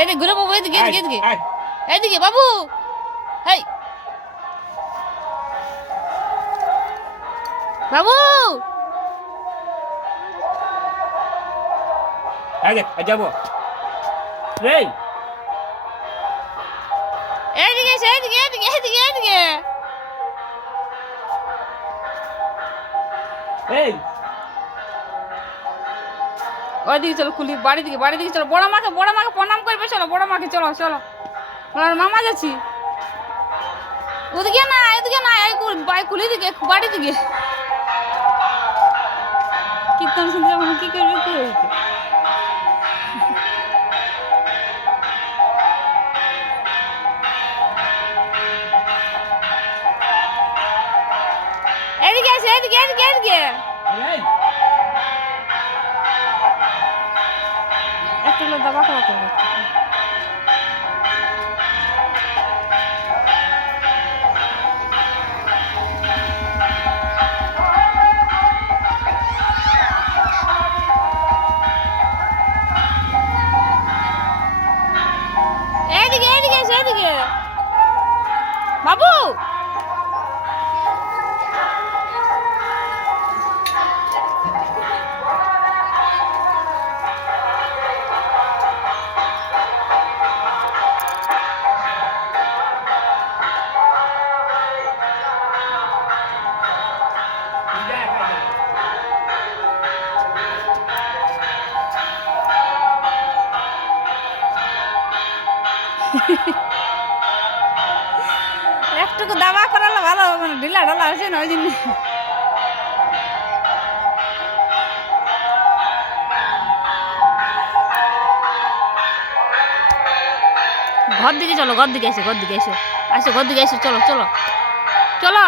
এদিকে ঘুরে বাবু, এদিকে এদিকে এদিকে এদিকে বাবু। হেই বাবু, দেখ যাবো রে। এদিকে এসে, এদিকে এদিকে এদিকে এদিকে। এই ওইদিকে চলো, খুলি বাড়ি দিকে চলো। বড় মাকে প্রণাম করবে, চলো বড় মাকে, চলো চলো। বড় মামা যাচ্ছি। ওদিকে না, এদিকে না, এই কুলি দিকে, বাড়ি দিকে। কীর্তন শুনতে যাবো না, কি করবে কি হয়েছে? এদিকে এসে, এদিকে এদিকে এদিকে। একটা লোক দাবা খাওয়া করবে। এদিকে এদিকে এসে, এদিকে বাবু। একটুকু দাবা করালে ভালো হবে, মানে ঢিলা ঢালা হয়েছে না ওই জন্য। ঘর দিকে চলো, ঘর দিকে এসো, ঘর দিকে এসো, আসো ঘর দিকে এসো, চলো চলো চলো।